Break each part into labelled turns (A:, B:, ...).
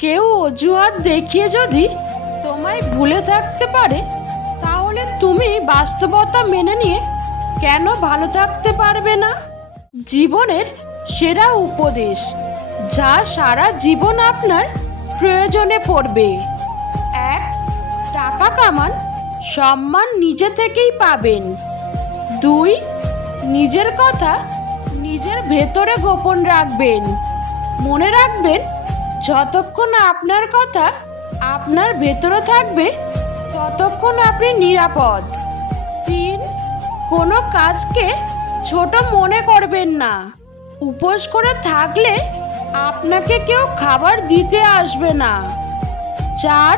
A: কেউ অজুহাত দেখিয়ে যদি তোমায় ভুলে থাকতে পারে, তাহলে তুমি বাস্তবতা মেনে নিয়ে কেন ভালো থাকতে পারবে না? জীবনের সেরা উপদেশ, যা সারা জীবন আপনার প্রয়োজনে পড়বে। এক, টাকা কামান, সম্মান নিজে থেকেই পাবেন। দুই, নিজের কথা নিজের ভেতরে গোপন রাখবেন। মনে রাখবেন যতক্ষণ আপনার কথা আপনার ভেতরে থাকবে, ততক্ষণ আপনি নিরাপদ। তিন, কোনো কাজকে ছোট মনে করবেন না। উপোস করে থাকলে আপনাকে কেউ খাবার দিতে আসবে না। চার,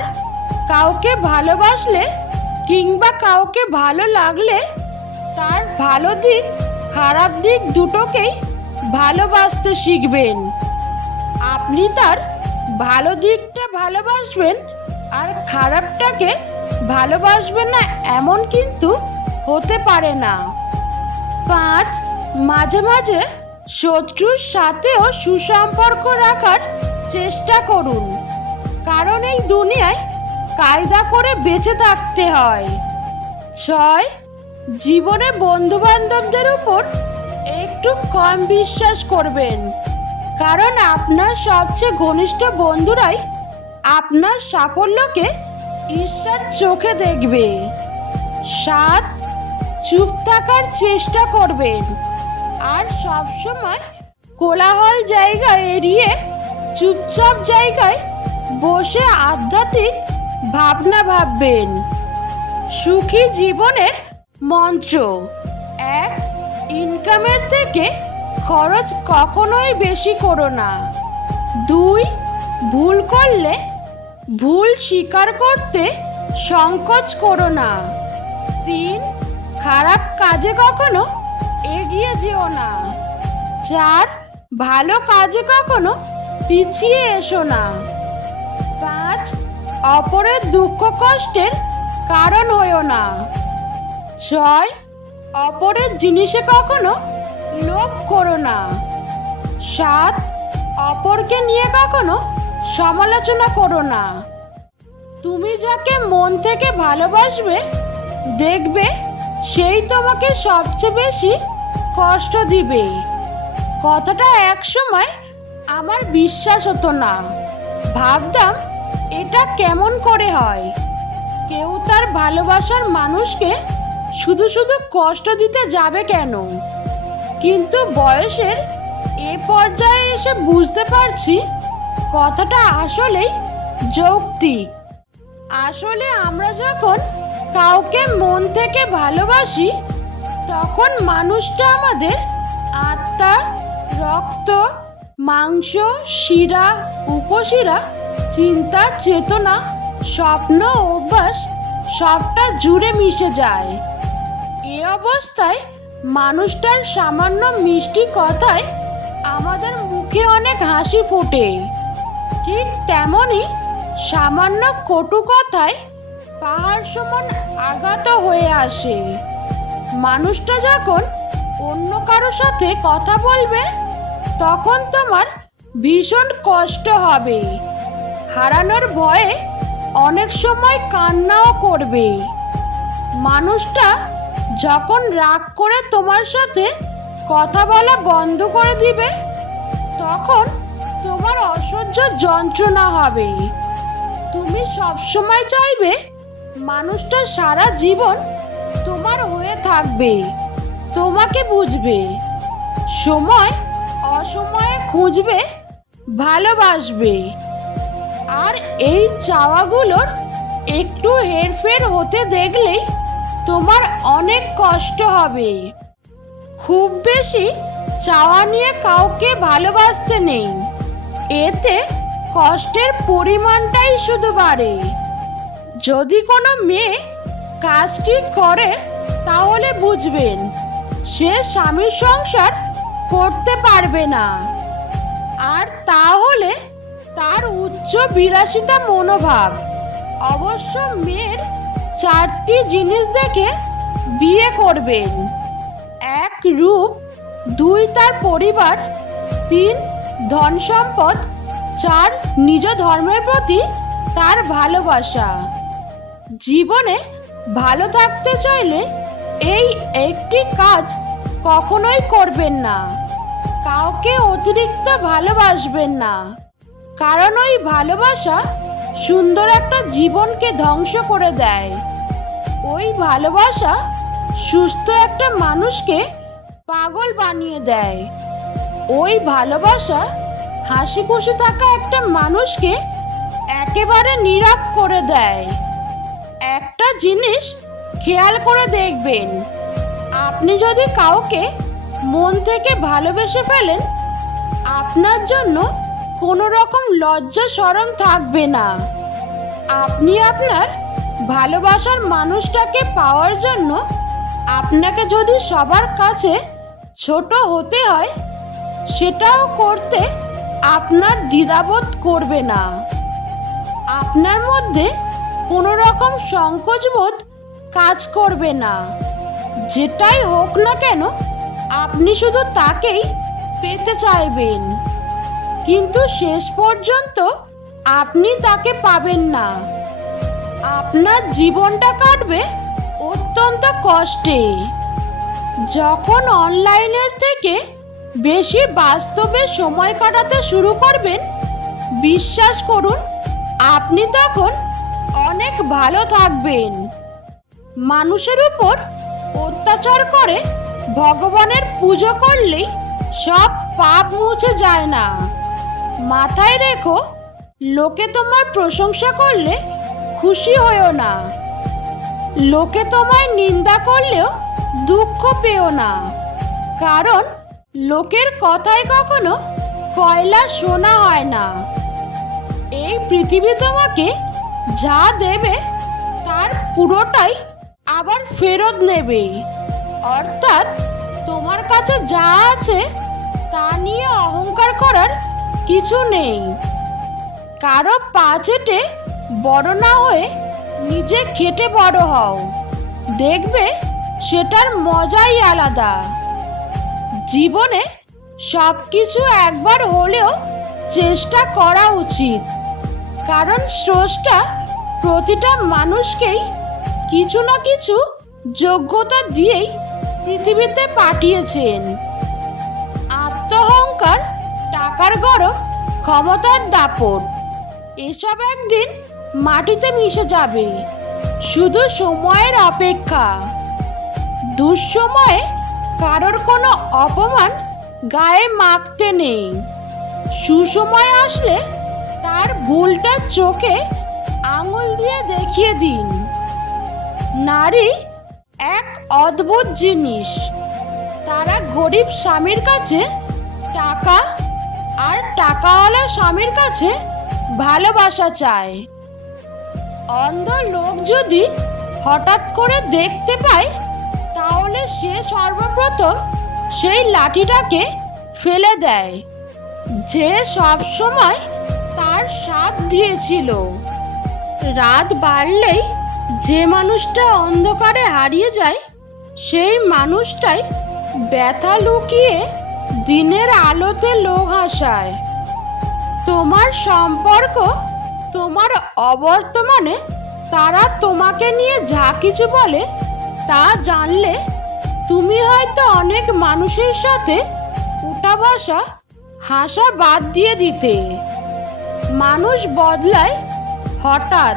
A: কাউকে ভালোবাসলে কিংবা কাউকে ভালো লাগলে তার ভালো দিক, খারাপ দিক দুটোকেই ভালোবাসতে শিখবেন। আপনি তার ভালো দিকটা ভালোবাসবেন আর খারাপটাকে ভালোবাসবেন না এমন কিন্তু হতে পারে না। পাঁচ, মাঝে মাঝে শত্রুর সাথেও সুসম্পর্ক রাখার চেষ্টা করুন। কারণ এই দুনিয়ায় কায়দা করে বেঁচে থাকতে হয়। ছয়, জীবনে বন্ধু বান্ধবদের উপর একটু কম বিশ্বাস করবেন। কারণ আপনার সবচেয়ে ঘনিষ্ঠ বন্ধুরাই আপনার সাফল্যকে ঈশ্বর চোখে দেখবে। সাত, চুপ থাকার চেষ্টা করবেন। আর সবসময় কোলাহল জায়গা এড়িয়ে, চুপচাপ জায়গায় বসে আধ্যাত্মিক ভাবনা ভাববেন। সুখী জীবনের মন্ত্র, এক ইনকামের থেকে খরচ কখনোই বেশি করো না। দুই, ভুল করলে ভুল স্বীকার করতে সংকোচ করো না। তিন, খারাপ কাজে কখনো এগিয়ে যেও না। চার, ভালো কাজে কখনো পিছিয়ে এসো না। পাঁচ, অপরের দুঃখ কষ্টের কারণ হইও না। ছয়, অপরের জিনিসে কখনো লোভ করো না। সাত, অপরকে নিয়ে কখনো সমালোচনা করো না। তুমি যাকে মন থেকে ভালোবাসবে, দেখবে সেই তোমাকে সবচেয়ে বেশি কষ্ট দিবে। কথাটা এক সময় আমার বিশ্বাস হতো না। ভাবতাম, এটা কেমন করে হয়? কেউ তার ভালোবাসার মানুষকে শুধু শুধু কষ্ট দিতে যাবে কেন? কিন্তু বয়সের এ পর্যায়ে এসে বুঝতে পারছি কথাটা আসলেই যৌক্তিক। আসলে আমরা যখন কাউকে মন থেকে ভালোবাসি, তখন মানুষটা আমাদের আত্মা, রক্ত, মাংস, শিরা, উপশিরা, চিন্তা, চেতনা, স্বপ্ন, অভ্যাস সবটা জুড়ে মিশে যায়। এ অবস্থায় মানুষটার সামান্য মিষ্টি কথায় আমাদের মুখে অনেক হাসি ফোটে। ঠিক তেমনই সামান্য কটু কথায় পাহাড় সমান আঘাত হয়ে আসে। মানুষটা যখন অন্য কারও সাথে কথা বলবে, তখন তোমার ভীষণ কষ্ট হবে। হারানোর ভয়ে অনেক সময় কান্নাও করবে। মানুষটা যখন রাগ করে তোমার সাথে কথা বলা বন্ধ করে দিবে, তখন তোমার অসহ্য যন্ত্রণা হবে। তুমি সবসময় চাইবে মানুষটা সারা জীবন তোমার হয়ে থাকবে, তোমাকে বুঝবে। সময় অসময়ে খুঁজবে, ভালোবাসবে। আর এই চাওয়াগুলোর একটু হেরফের হতে দেখলেই তোমার অনেক কষ্ট হবে। খুব বেশি চাওয়া নিয়ে কাউকে ভালোবাসতে নেই। এতে কষ্টের পরিমাণটাই শুধু বাড়ে। যদি কোনো মেয়ে কাজটি করে, তাহলে বুঝবেন, সে স্বামীর সংসার করতে পারবে না। আর তাহলে তার উচ্চ বিলাসিতা মনোভাব। অবশ্য মেয়ের চারটি জিনিস দেখে বিয়ে করবেন। এক রূপ, দুই তার পরিবার, তিন ধন সম্পদ, চার নিজ ধর্মের প্রতি তার ভালোবাসা। জীবনে ভালো থাকতে চাইলে এই একটি কাজ কখনোই করবেন না। কাউকে অতিরিক্ত ভালোবাসবেন না। কারণ ওই ভালোবাসা সুন্দর একটা জীবনকে ধ্বংস করে দেয়। ওই ভালোবাসা সুস্থ একটা মানুষকে পাগল বানিয়ে দেয়। ওই ভালোবাসা হাসি খুশি থাকা একটা মানুষকে একেবারে নীরব করে দেয়। একটা জিনিস খেয়াল করে দেখবেন, আপনি যদি কাউকে মন থেকে ভালোবেসে ফেলেন, আপনার জন্য কোনো রকম লজ্জা সরম থাকবে না। আপনি আপনার ভালোবাসার মানুষটাকে পাওয়ার জন্য আপনাকে যদি সবার কাছে ছোট হতে হয়, সেটাও করতে আপনার দ্বিধাবোধ করবে না। আপনার মধ্যে কোনো রকম সংকোচবোধ কাজ করবে না। যেটাই হোক না কেন, আপনি শুধু তাকেই পেতে চাইবেন। কিন্তু শেষ পর্যন্ত আপনি তাকে পাবেন না। আপনার জীবনটা কাটবে অত্যন্ত কষ্টে। যখন অনলাইনের থেকে বেশি বাস্তবে সময় কাটাতে শুরু করবেন, বিশ্বাস করুন, আপনি তখন অনেক ভালো থাকবেন। মানুষের উপর অত্যাচার করে ভগবানের পুজো করলেই সব পাপ মুছে যায় না। মাথায় রেখো, লোকে তোমার প্রশংসা করলে খুশি হয়েও না। লোকে তোমায় নিন্দা করলেও দুঃখ পেও না। কারণ লোকের কথায় কখনো কয়লা শোনা হয় না। এই পৃথিবী তোমাকে যা দেবে, তার পুরোটাই আবার ফেরত নেবে। অর্থাৎ তোমার কাছে যা আছে, তা নিয়ে অহংকার করার কিছু নেই। কারও পা চেটে বড় না হয়ে নিজে খেটে বড় হও। দেখবে সেটার মজাই আলাদা। জীবনে সব কিছু একবার হলেও চেষ্টা করা উচিত। কারণ স্রষ্টা প্রতিটা মানুষকেই কিছু না কিছু যোগ্যতা দিয়েই পৃথিবীতে পাঠিয়েছেন। আত্মহংকার, টাকার গরম, ক্ষমতার দাপট, এসব একদিন মাটিতে মিশে যাবে। শুধু সময়ের অপেক্ষা। দুঃসময়ে কারোর কোনো অপমান গায়ে মাখতে নেই। সুসময় আসলে তার ভুলটা চোখে আঙুল দিয়ে দেখিয়ে দিন। নারী এক অদ্ভুত জিনিস। তারা গরিব স্বামীর কাছে টাকা আর টাকাওয়ালা স্বামীর কাছে ভালোবাসা চায়। অন্ধ লোক যদি হঠাৎ করে দেখতে পায়, তাহলে সে সর্বপ্রথম সেই লাঠিটাকে ফেলে দেয়, যে সব সময় তার সাথ দিয়েছিল। রাত বাড়লেই যে মানুষটা অন্ধকারে হারিয়ে যায়, সেই মানুষটাই ব্যথা লুকিয়ে দিনের আলোতে লোক হাসায়। তোমার সম্পর্ক তোমার অবর্তমানে তারা তোমাকে নিয়ে যা কিছু বলে তা জানলে তুমি হয়তো অনেক মানুষের সাথে উঠা বসা হাসা বাদ দিয়ে দিতে। মানুষ বদলায় হঠাৎ,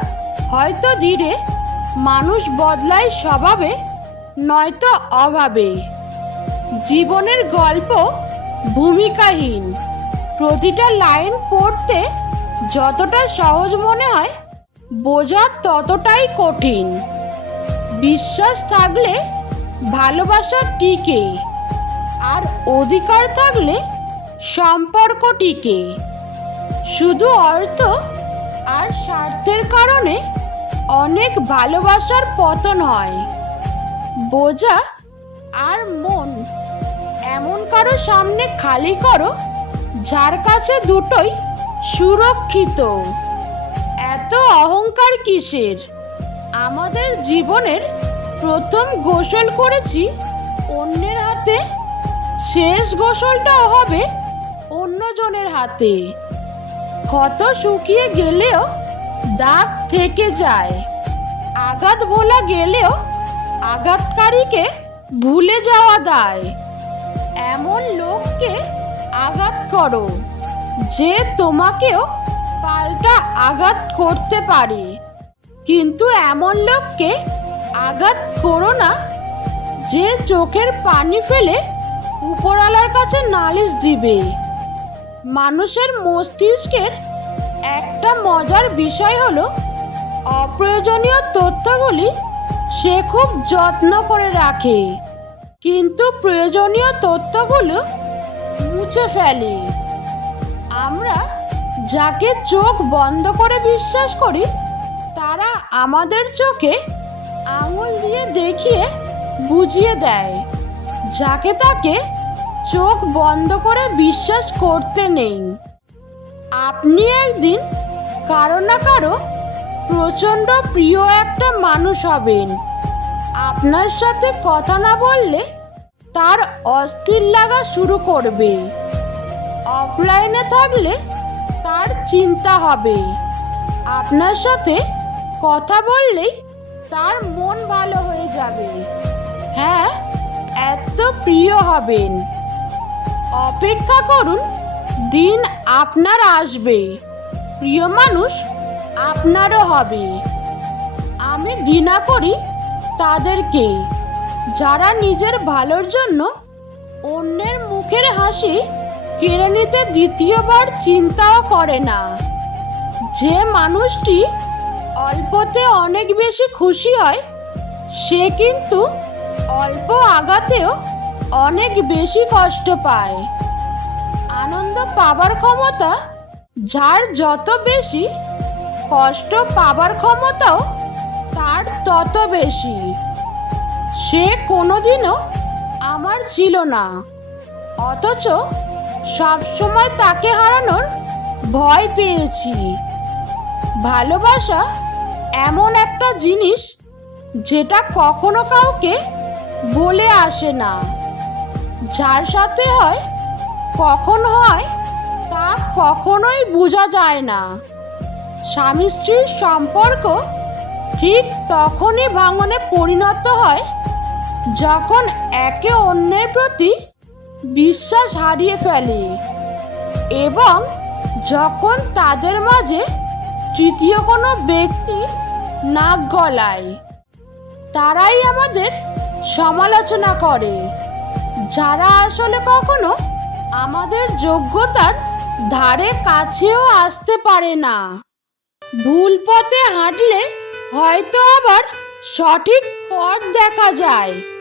A: হয়তো ধীরে। মানুষ বদলায় স্বভাবে, নয়তো অভাবে। জীবনের গল্প ভূমিকাহীন। প্রতিটা লাইন পড়তে যতটা সহজ মনে হয়, বোঝা ততটাই কঠিন। বিশ্বাস থাকলে ভালোবাসা টিকে, আর অধিকার থাকলে সম্পর্ক টিকে। শুধু অর্থ আর স্বার্থের কারণে অনেক ভালোবাসার পতন হয়। বোঝা আর মন, এমন কারও সামনে খালি করো, যার কাছে দুটোই সুরক্ষিত। এত অহংকার কিসের? আমাদের জীবনের প্রথম গোসল করেছি, অন্যের হাতে। শেষ গোসলটাও হবে অন্যজনের হাতে। ক্ষত শুকিয়ে গেলেও দাগ থেকে যায়। আঘাত বলা গেলেও আঘাতকারীকে ভুলে যাওয়া দায় এমন লোককে আঘাত করো। যে তোমাকেও পাল্টা আঘাত করতে পারে। কিন্তু এমন লোককে আঘাত করো না, যে চোখের পানি ফেলে উপরওয়ালার কাছে নালিশ দিবে। মানুষের মস্তিষ্কের একটা মজার বিষয় হলো, অপ্রয়োজনীয় তথ্যগুলি সে খুব যত্ন করে রাখে। কিন্তু প্রয়োজনীয় তথ্যগুলো মুছে ফেলে। আমরা যাকে চোখ বন্ধ করে বিশ্বাস করি, তারা আমাদের চোখে আঙুল দিয়ে দেখিয়ে বুঝিয়ে দেয়, যাকে তাকে চোখ বন্ধ করে বিশ্বাস করতে নেই। আপনি একদিন কারও না কারও প্রচণ্ড প্রিয় একটা মানুষ হবেন। আপনার সাথে কথা না বললে তার অস্থির লাগা শুরু করবে। অফলাইনে থাকলে তার চিন্তা হবে আপনার সাথে কথা বললেই তার মন ভালো হয়ে যাবে। হ্যাঁ এত প্রিয় হবেন। অপেক্ষা করুন, দিন আপনার আসবে। প্রিয় মানুষ আপনারও হবে। আমি ঘৃণা করি তাদেরকে, যারা নিজের ভালোর জন্য অন্যের মুখের হাসি কেড়ে নিতে দ্বিতীয়বার চিন্তাও করে না। যে মানুষটি অল্পতে অনেক বেশি খুশি হয়, সে কিন্তু অল্প আঘাতেও অনেক বেশি কষ্ট পায়। আনন্দ পাবার ক্ষমতা যার যত বেশি, কষ্ট পাবার ক্ষমতাও তার তত বেশি। সে কোনোদিনও আমার ছিল না, অথচ সবসময় তাকে হারানোর ভয় পেয়েছি। ভালোবাসা এমন একটা জিনিস যেটা কখনো কাউকে বলে আসে না। যার সাথে হয়, কখন হয় তা কখনোই বোঝা যায় না। স্বামী স্ত্রীর সম্পর্ক ঠিক তখনই ভাঙনে পরিণত হয় যখন একে অন্যের প্রতি বিশ্বাস হারিয়ে ফেলে এবং যখন তাদের মাঝে তৃতীয় কোনো ব্যক্তি নাক গলায়, তারাই আমাদের সমালোচনা করে, যারা আসলে কখনো আমাদের যোগ্যতার ধারে কাছেও আসতে পারে না। ভুল পথে হাঁটলে হয়তো আবার সঠিক পথ দেখা যায়।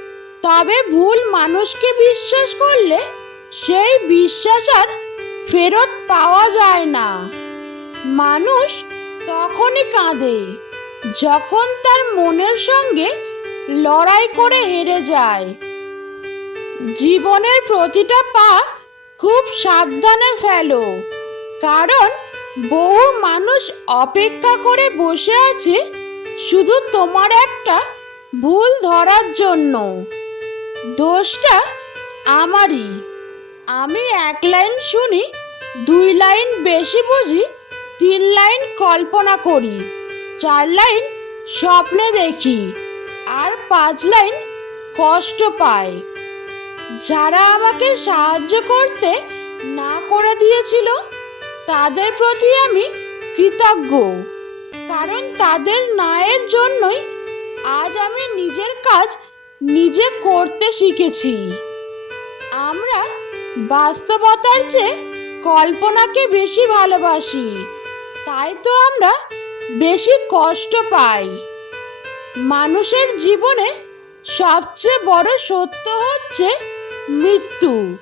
A: তবে ভুল মানুষকে বিশ্বাস করলে সেই বিশ্বাস আর ফেরত পাওয়া যায় না। মানুষ তখনই কাঁদে যখন তার মনের সঙ্গে লড়াই করে হেরে যায়। জীবনের প্রতিটা পা খুব সাবধানে ফেলো, কারণ বহু মানুষ অপেক্ষা করে বসে আছে শুধু তোমার একটা ভুল ধরার জন্য। দোষটা আমারই। আমি এক লাইন শুনি, দুই লাইন বেশি বুঝি, তিন লাইন কল্পনা করি, চার লাইন স্বপ্নে দেখি, আর পাঁচ লাইন কষ্ট পাই। যারা আমাকে সাহায্য করতে না করে দিয়েছিল, তাদের প্রতি আমি কৃতজ্ঞ। কারণ তাদের নায়ের জন্যই আজ আমি নিজের কাজ নিজে করতে শিখেছি। আমরা বাস্তবতার চেয়ে কল্পনাকে বেশি ভালোবাসি। তাই তো আমরা বেশি কষ্ট পাই। মানুষের জীবনে সবচেয়ে বড় সত্য হচ্ছে মৃত্যু।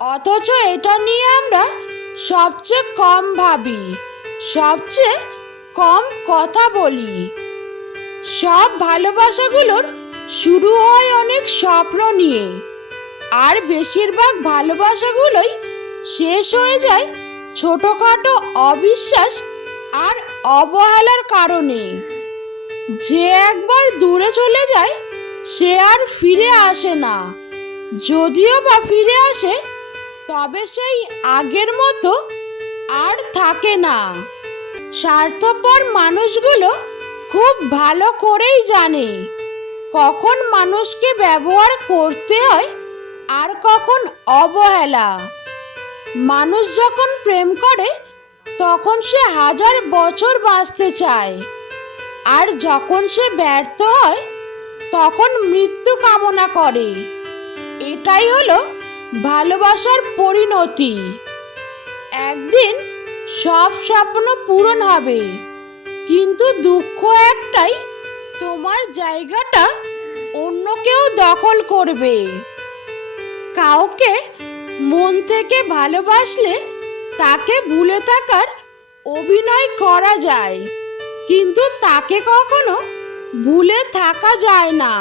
A: অথচ এটা নিয়ে আমরা সবচেয়ে কম ভাবি, সবচেয়ে কম কথা বলি। সব ভালোবাসাগুলোর শুরু হয় অনেক স্বপ্ন নিয়ে। আর বেশিরভাগ ভালোবাসাগুলোই শেষ হয়ে যায় ছোটোখাটো অবিশ্বাস আর অবহেলার কারণে। যে একবার দূরে চলে যায়, সে আর ফিরে আসে না। যদিও বা ফিরে আসে, তবে সেই আগের মতো আর থাকে না। স্বার্থপর মানুষগুলো খুব ভালো করেই জানে। কখন মানুষকে ব্যবহার করতে হয় আর কখন অবহেলা। মানুষ যখন প্রেম করে, তখন সে হাজার বছর বাঁচতে চায়। আর যখন সে ব্যর্থ হয়, তখন মৃত্যু কামনা করে। এটাই হলো ভালোবাসার পরিণতি। একদিন সব স্বপ্ন পূরণ হবে, কিন্তু দুঃখ একটাই, তোমার জায়গাটা অন্য কেউ দখল করবে। কাউকে মন থেকে ভালোবাসলে তাকে ভুলে থাকার অভিনয় করা যায়, কিন্তু তাকে কখনো ভুলে থাকা যায় না।